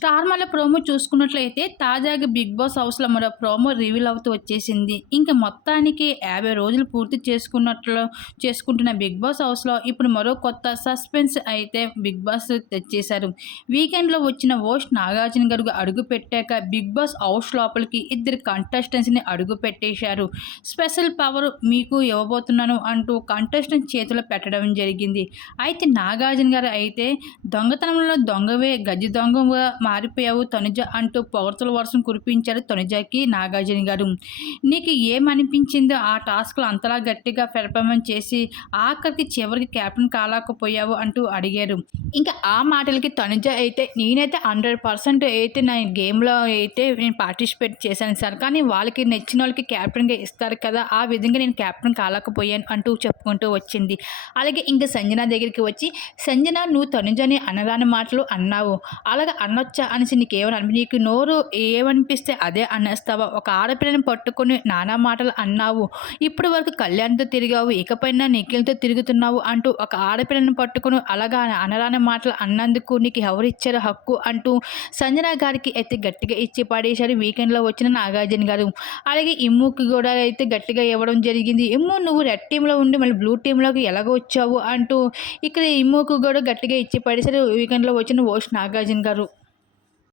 Star మళ్ళీ promo చూసుకున్నట్లయితే తాజాగా బిగ్ బాస్ హౌస్లో మరో ప్రోమో రివీల్ అవుతూ వచ్చేసింది. ఇంకా మొత్తానికి యాభై రోజులు పూర్తి చేసుకున్నట్లు చేసుకుంటున్న బిగ్ బాస్ హౌస్లో ఇప్పుడు మరో కొత్త సస్పెన్స్ అయితే బిగ్ బాస్ తెచ్చేశారు. వీకెండ్లో వచ్చిన ఓస్ట్ నాగార్జున గారు అడుగు పెట్టాక బిగ్ బాస్ హౌస్ లోపలికి ఇద్దరు కంటెస్టెంట్స్ని అడుగు పెట్టేశారు. స్పెషల్ పవర్ మీకు ఇవ్వబోతున్నాను అంటూ కంటెస్టెంట్ చేతిలో పెట్టడం జరిగింది. అయితే నాగార్జున గారు అయితే దొంగతనంలో దొంగవే గజ్జి దొంగగా మారిపోయావు. తనుజ అంటూ పొగడతల వర్షం కురిపించారు తనుజకి నాగార్జున గారు. నీకు ఏమనిపించిందో ఆ టాస్క్లు అంతలా గట్టిగా పెర్ఫార్మెన్స్ చేసి ఆఖరికి చివరికి క్యాప్టెన్ కాలేకపోయావు అంటూ అడిగారు. ఇంకా ఆ మాటలకి తనుజ అయితే నేనైతే హండ్రెడ్ పర్సెంట్ అయితే నా గేమ్లో అయితే నేను పార్టిసిపేట్ చేశాను సార్. కానీ వాళ్ళకి నచ్చిన వాళ్ళకి క్యాప్టెన్గా ఇస్తారు కదా ఆ విధంగా నేను క్యాప్టెన్ కాలేకపోయాను అంటూ చెప్పుకుంటూ వచ్చింది. అలాగే ఇంకా సంజన దగ్గరికి వచ్చి సంజన నువ్వు తనుజని అనరాని మాటలు అన్నావు. అలాగే అనొచ్చా అనేసి నీకు ఏమని నీకు నోరు ఏమనిపిస్తే అదే అనేస్తావా? ఒక ఆడపిల్లని పట్టుకొని నానా మాటలు అన్నావు. ఇప్పటి వరకు కళ్యాణ్తో తిరిగావు ఇకపైన నిఖిల్తో తిరుగుతున్నావు అంటూ ఒక ఆడపిల్లని పట్టుకుని అలాగా అనరాని మాటలు అన్నందుకు నీకు ఎవరిచ్చారు హక్కు అంటూ సంజన గారికి అయితే గట్టిగా ఇచ్చి పడేశారు. వీకెండ్లో వచ్చిన నాగార్జున గారు. అలాగే ఇమ్ముకి కూడా అయితే గట్టిగా ఇవ్వడం జరిగింది. ఇమ్ము నువ్వు రెడ్ టీంలో ఉండి మళ్ళీ బ్లూ టీంలోకి ఎలాగ వచ్చావు అంటూ ఇక్కడ ఇమ్ముకు కూడా గట్టిగా ఇచ్చి పడేశారు. వీకెండ్లో వచ్చిన ఓష్ నాగార్జున గారు.